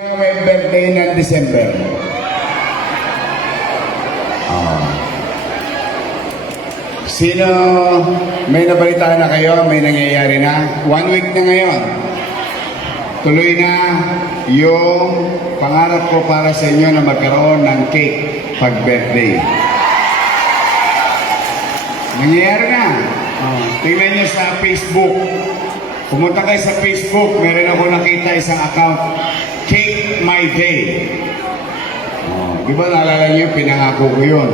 May birthday ng December. Sino, may nabalitaan na kayo, may nangyayari na? 1 week na ngayon. Tuloy na yung pangarap ko para sa inyo na magkaroon ng cake pag birthday. Nangyayari na. Tingnan nyo sa Facebook. Pumunta kayo sa Facebook, meron ako nakita isang account, Cake My Day. Di ba naalala nyo, pinangako ko yun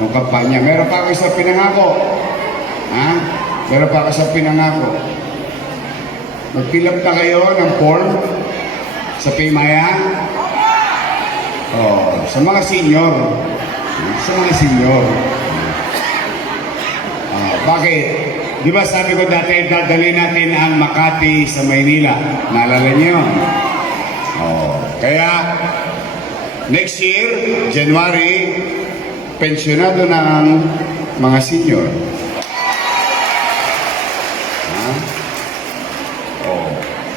nung kampanya. Meron pa ako isang pinangako. Meron pa ako isang pinangako. Mag-fill up na kayo ng form sa Paymaya. Sa mga senior. Sa mga senior. Bakit? Di ba sabi ko dati, dadali natin ang Makati sa Maynila. Naalala niyo? Kaya, next year, January, pensyonado ng mga senior.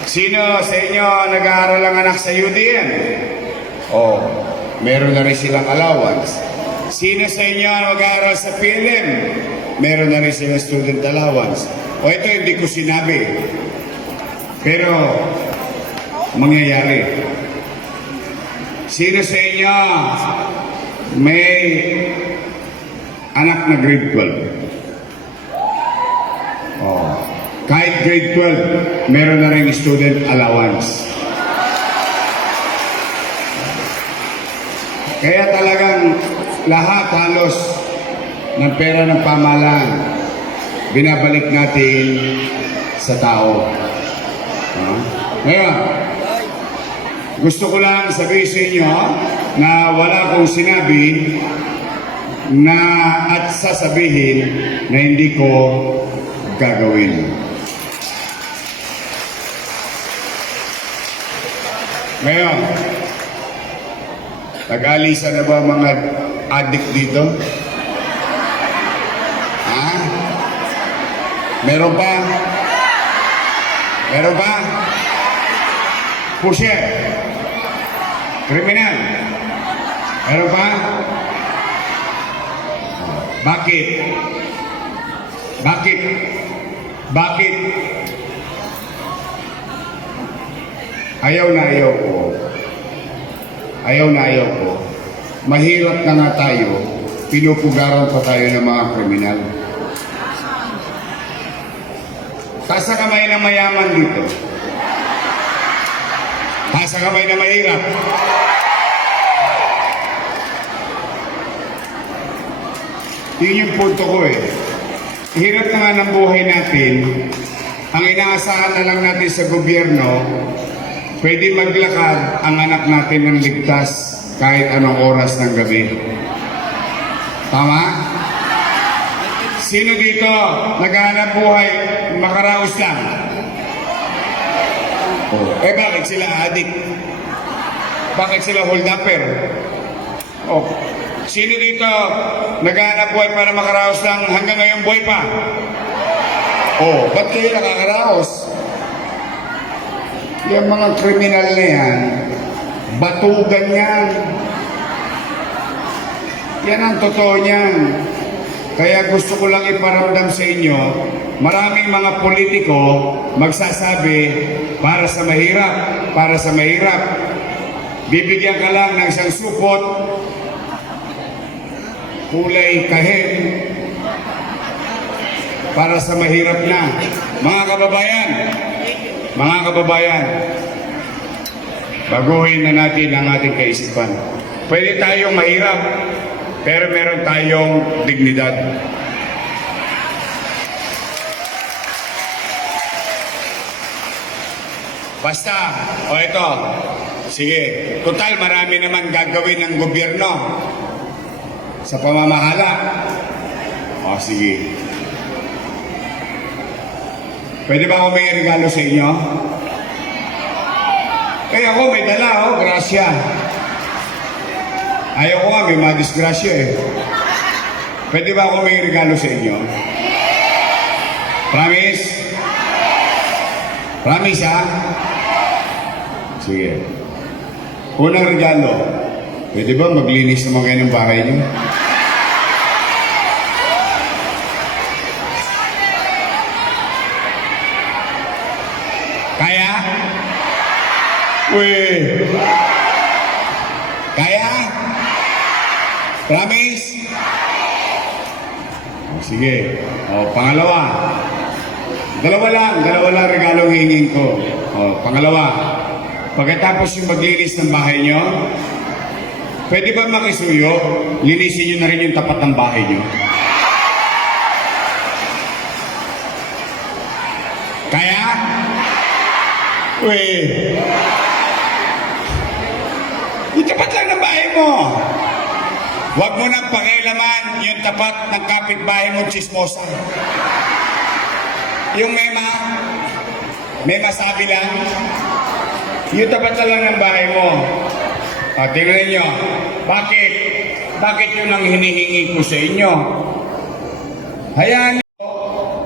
Sino sa inyo nag-aaral ang anak sa UDM? Meron na rin silang allowance. Sino sa inyo mag-aaral sa PLM? Meron na rin silang student allowance. Ito hindi ko sinabi. Pero, mangyayari. Sino sa inyo may anak na grade 12? Kahit grade 12, meron na rin student allowance. Kaya talagang lahat halos ng pera ng pamahalaan binabalik natin sa tao. Ngayon, gusto ko lang sabihin sa inyo na wala akong sinabi na at sasabihin na hindi ko gagawin. Ngayon, nag-alisa na ba mga adik dito? Meron pa? Meron pa? Pusher? Kriminal? Meron pa? Bakit? Bakit? Bakit? Ayaw na ayaw ko. Ayaw na ayaw ko. Mahirap na nga tayo. Pinupugaran pa tayo ng mga kriminal. Taas sa kamay ng mayaman dito. Taas sa kamay ng mahirap. Yun yung punto ko eh. Hirap na nga ng buhay natin. Ang inaasahan na lang natin sa gobyerno, pwede maglakad ang anak natin ng ligtas kahit anong oras ng gabi. Tama? Sino dito naghahanap buhay makaraos lang? Bakit sila adik? Bakit sila hold-upper? Sino dito naghahanap buhay para makaraos lang hanggang ngayon buhay pa? Ba't kayo nakakaraos? Yung mga kriminal na yan, batugan yan. Yan ang totoo niyan. Kaya gusto ko lang iparamdam sa inyo, maraming mga politiko magsasabi para sa mahirap, para sa mahirap. Bibigyan ka lang ng isang supot, kulay kahit, para sa mahirap na. Mga kababayan, baguhin na natin ang ating kaisipan. Pwede tayong mahirap, pero meron tayong dignidad. Basta, ito, sige, total marami naman gagawin ng gobyerno sa pamamahala. Sige. Pwede ba ako may regalo sa inyo? Kaya ako may dala, grasya. Ayaw ko nga, may madisgrasya eh. Pwede ba ako may regalo sa inyo? Promise? Promise, ha? Sige. Unang regalo, pwede ba maglinis naman kayo ng bahay niyo? Kaya? Weh. Kaya? Promise? Sige. Pangalawa. Dalawa lang regalong hingin ko. Pangalawa. Pagkatapos yung maglinis ng bahay nyo, pwede ba makisuyo? Linisin nyo na rin yung tapat ng bahay nyo. Kaya? Uy! Yung tapat lang ng bahay mo. Huwag mo nang pakialaman yung tapat ng kapitbahay mo, chismosa. Yung may masabi lang, yung tapat na lang ng bahay mo. Tingnan nyo, bakit yun ang hinihingi ko sa inyo? Hayaan nyo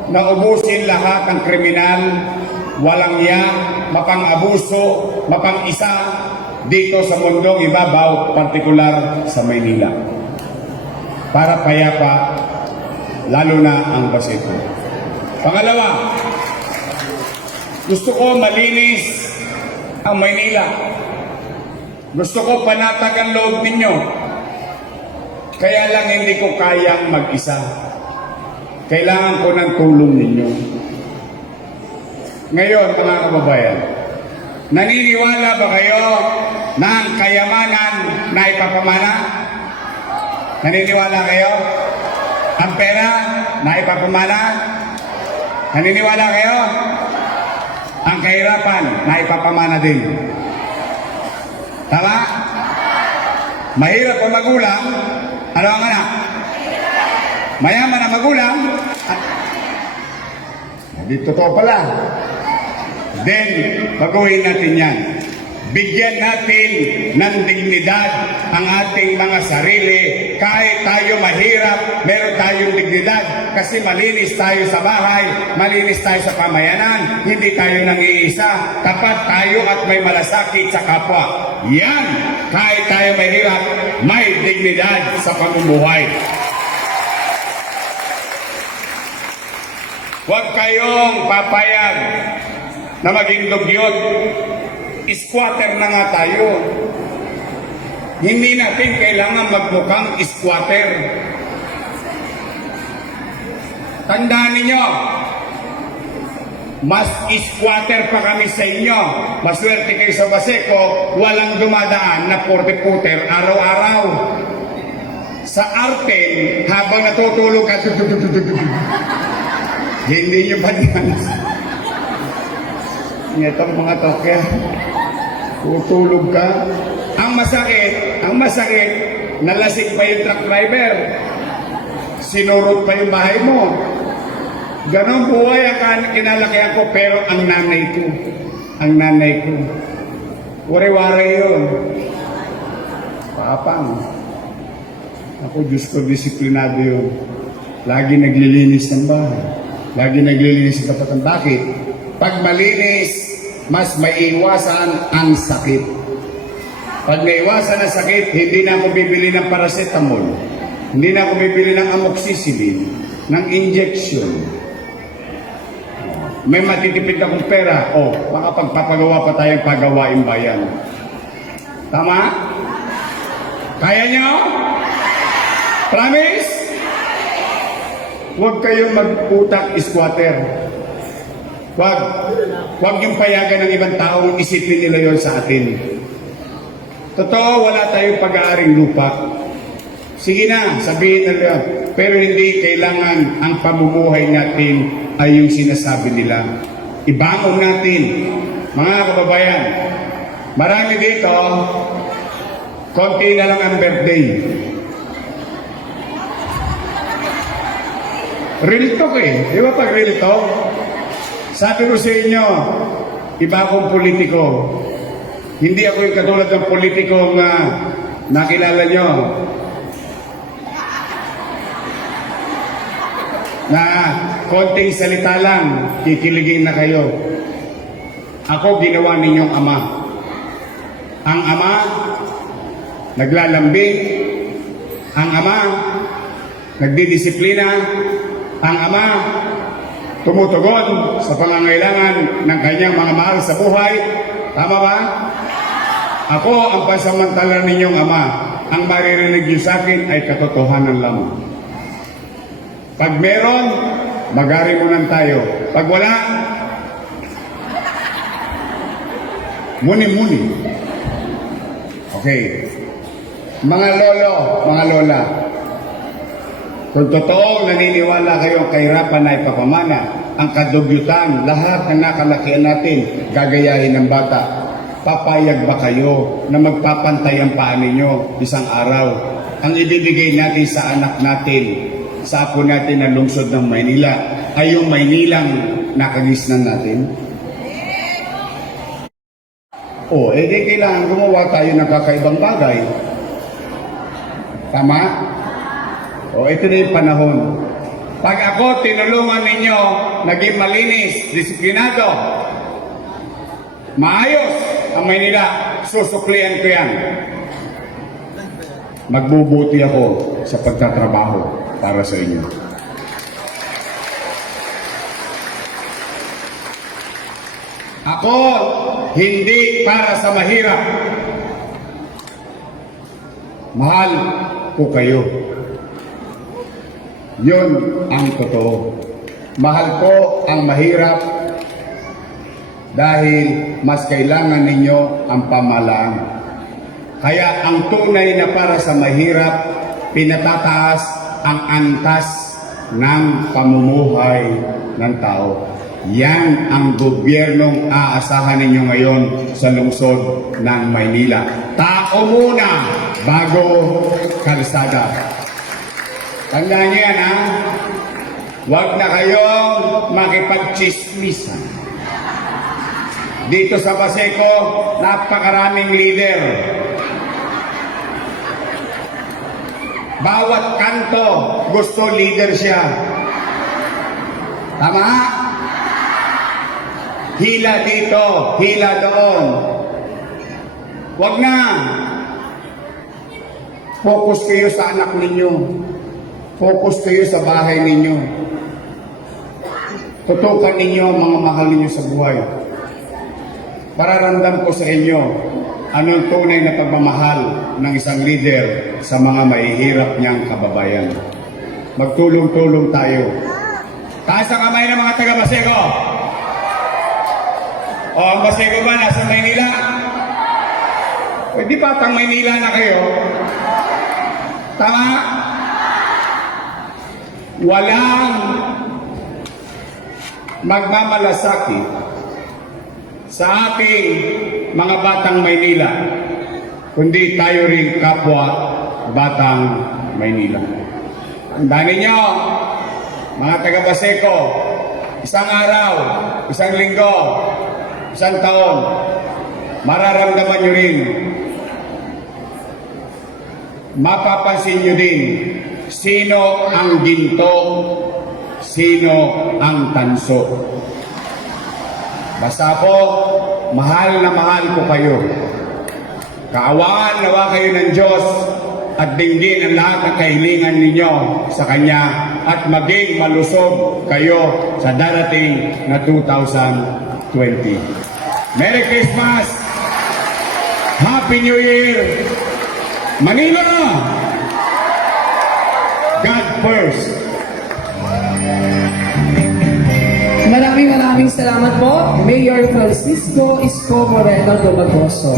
na ubusin lahat ng kriminal, walang mapang-abuso, mapang-isa dito sa mundong ibabaw, partikular sa Maynila. Para payapa, lalo na ang Baseco. Pangalawa, gusto ko malinis ang Maynila. Gusto ko panatag ang loob ninyo. Kaya lang hindi ko kayang mag-isa. Kailangan ko ng tulong ninyo. Ngayon, mga kababayan, naniniwala ba kayo na ang kayamanan na ipapamana? Naniniwala kayo? Ang pera na ipapamana? Naniniwala kayo? Ang kahirapan na ipapamana din. Tama? Mahirap ang magulang. Ano ang anak? Mayaman ang magulang. Hindi totoo pala. Then, baguhin natin yan. Bigyan natin ng dignidad ang ating mga sarili. Kahit tayo mahirap, meron tayong dignidad. Kasi malinis tayo sa bahay, malinis tayo sa pamayanan, hindi tayo nang-iisa. Tapat tayo at may malasakit sa kapwa. Yan, kahit tayo mahirap, may dignidad sa pamumuhay. Huwag kayong papayag na maging dugyot. Squatter na nga tayo. Hindi natin kailangan magmukhang squatter. Tandaan ninyo, mas squatter pa kami sa inyo. Maswerte kayo sa Baseco, walang dumadaan na porte-puter araw-araw. Sa arte, habang natutulog ka, hindi nyo ba yan? Itong mga tokya, tutulog ka. Ang masakit, nalasing pa yung truck driver. Sinurot pa yung bahay mo. Ganon buhay ang kinalakihan ko, pero ang nanay ko, wari-wari yun. Papang, ako Diyos ko, disiplinado yun. Lagi naglilinis ng bahay. Lagi naglilinis ng kapatang. Bakit? Pag malinis, mas maiiwasan ang sakit. Pag naiwasan ang sakit, hindi na ako bibili ng paracetamol. Hindi na ako bibili ng amoxicillin, ng injection. May matitipid akong pera, makapagpapagawa pa tayong pagawain bayan. Tama? Kaya nyo? Promise? Huwag kayong mag-utak squatter. Huwag yung payagan ng ibang tao, isipin nila yon sa atin. Totoo, wala tayong pag-aaring lupa. Sige na, sabihin nila. Pero hindi kailangan ang pamumuhay natin ay yung sinasabi nila. Ibangon natin. Mga kababayan, marami dito, konti na lang ang birthday. Real talk Di ba pag real talk? Sabi ko sa inyo, iba akong politiko. Hindi ako yung katulad ng politiko na nakilala nyo. Na konting salita lang, kikiligin na kayo. Ako ginawa ninyong ama. Ang ama, naglalambing. Ang ama, nagdidisiplina. Ang ama, tumutugon sa pangangailangan ng kanyang mga mahal sa buhay. Tama ba? Ako ang pansamantala ninyong ama. Ang maririnig niyo sa akin ay katotohanan lamang. Pag meron, magarimunan tayo. Pag wala, muni-muni. Okay. Mga lolo, mga lola, kung totoong naniniwala kayo kay kahirapan na ipapamana, ang kadugyutan, lahat ng nakalakihan natin, gagayahin ng bata. Papayag ba kayo na magpapantay ang paa ninyo isang araw? Ang ibibigay natin sa anak natin, sa apo natin na lungsod ng Maynila, ay yung Maynilang nakagisnan natin? O, di kailangan gumawa tayo ng kakaibang bagay. Tama? O, ito na yung panahon. Pag ako tinulungan ninyo, naging malinis, disiplinado, maayos ang Maynila, susuklian ko yan. Magbubuti ako sa pagtatrabaho para sa inyo. Ako, hindi para sa mahirap. Mahal ko kayo. Yun ang totoo. Mahal ko ang mahirap dahil mas kailangan ninyo ang pamalaan. Kaya ang tunay na para sa mahirap, pinatataas ang antas ng pamumuhay ng tao. Yan ang gobyernong aasahan ninyo ngayon sa lungsod ng Maynila. Tao muna bago kalsada. Tandaan niyo yan, ha? Huwag na kayong makipagchismisan. Dito sa Baseco, napakaraming leader. Bawat kanto, gusto leader siya. Tama? Hila dito, hila doon. Huwag na. Focus kayo sa anak ninyo. Focus kayo sa bahay ninyo. Tutukan ninyo ang mga mahal ninyo sa buhay. Pararamdam ko sa inyo anong tunay na pagmamahal ng isang leader sa mga mahihirap niyang kababayan. Magtulong-tulong tayo. Taas ang kamay ng mga taga-Baseco. O, ang Baseco ba nasa Maynila? Pwede patang Maynila na kayo. Tama? Walang magmamalasakit sa ating mga batang Maynila, kundi tayo rin kapwa batang Maynila. Tandaan ninyo, mga taga-Baseco, isang araw, isang linggo, isang taon, mararamdaman nyo rin, mapapansin nyo din, sino ang ginto, sino ang tanso. Basta po, mahal na mahal ko kayo. Kaawaan nawa kayo ng Diyos at dinggin ang lahat ng kahilingan ninyo sa Kanya at maging malusog kayo sa darating na 2020. Merry Christmas! Happy New Year! Manila! God first! Maraming salamat po, Mayor Francisco Isko Moreno Dumagoso.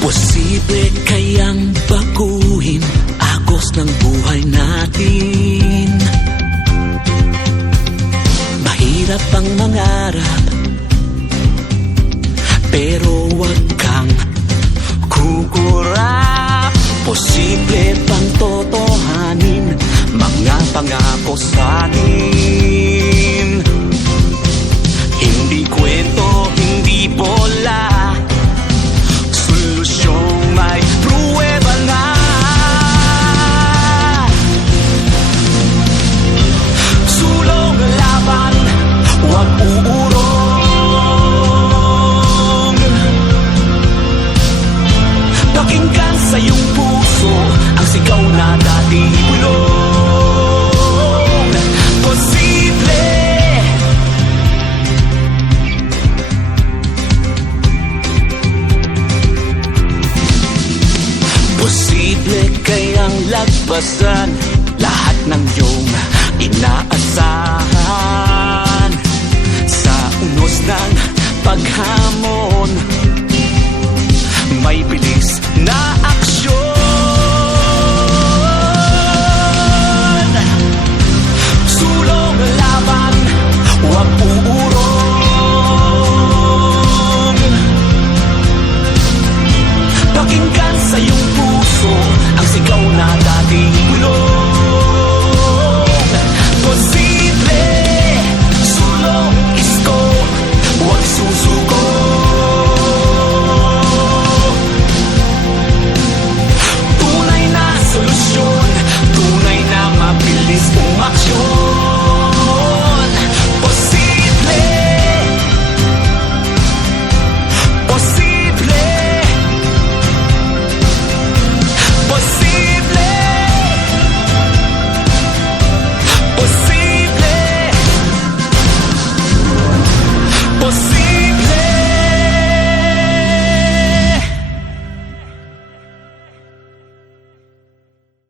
Posible kayang baguhin agos ng buhay natin. Mahirap ang mangarap, pero wag kang kukurap. Posible bang totohanin mga pangako sa atin? kayang lagpasan lahat ng iyong inaasahan. Sa unos ng paghamon, may bilis na